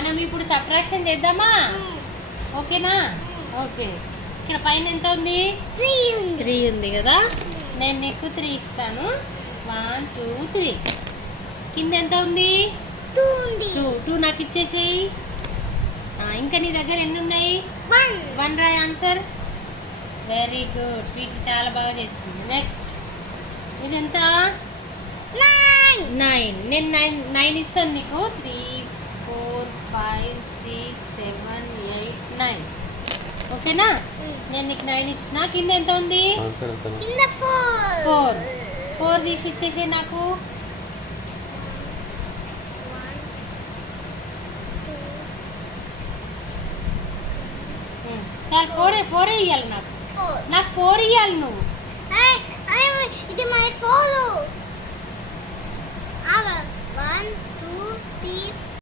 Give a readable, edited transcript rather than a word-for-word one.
మనం ఇప్పుడు సబ్ట్రాక్షన్ చేద్దామా? ఓకేనా? ఓకే. ఇక్కడ పైన ఎంత ఉంది? 3 ఉంది కదా. నేను నీకు 3 ఇస్తాను. 1 2 3. కింద ఎంత ఉంది? 2 నాకు ఇచ్చేసేయి. ఇంకా నీ దగ్గర ఎన్ని ఉన్నాయి? 1 రాయ్ ఆన్సర్. Very good. వీటి చాలా బాగా చేస్తుంది. నెక్స్ట్ ఇది ఎంత? 9. నేను 9 ఇస్తాను నీకు. 3 4 5 6 7 8 9. ఓకేనా? నేను నీకు 9 ఇచ్చిన. కింద ఎంత ఉంది? 4 తీసి ఇచ్చేసే నాకు. చాలు 4 ఇవ్వాలి నాకు. 4 ఇవ్వాలి నువ్వు. ఇది మై 4. 1 2 3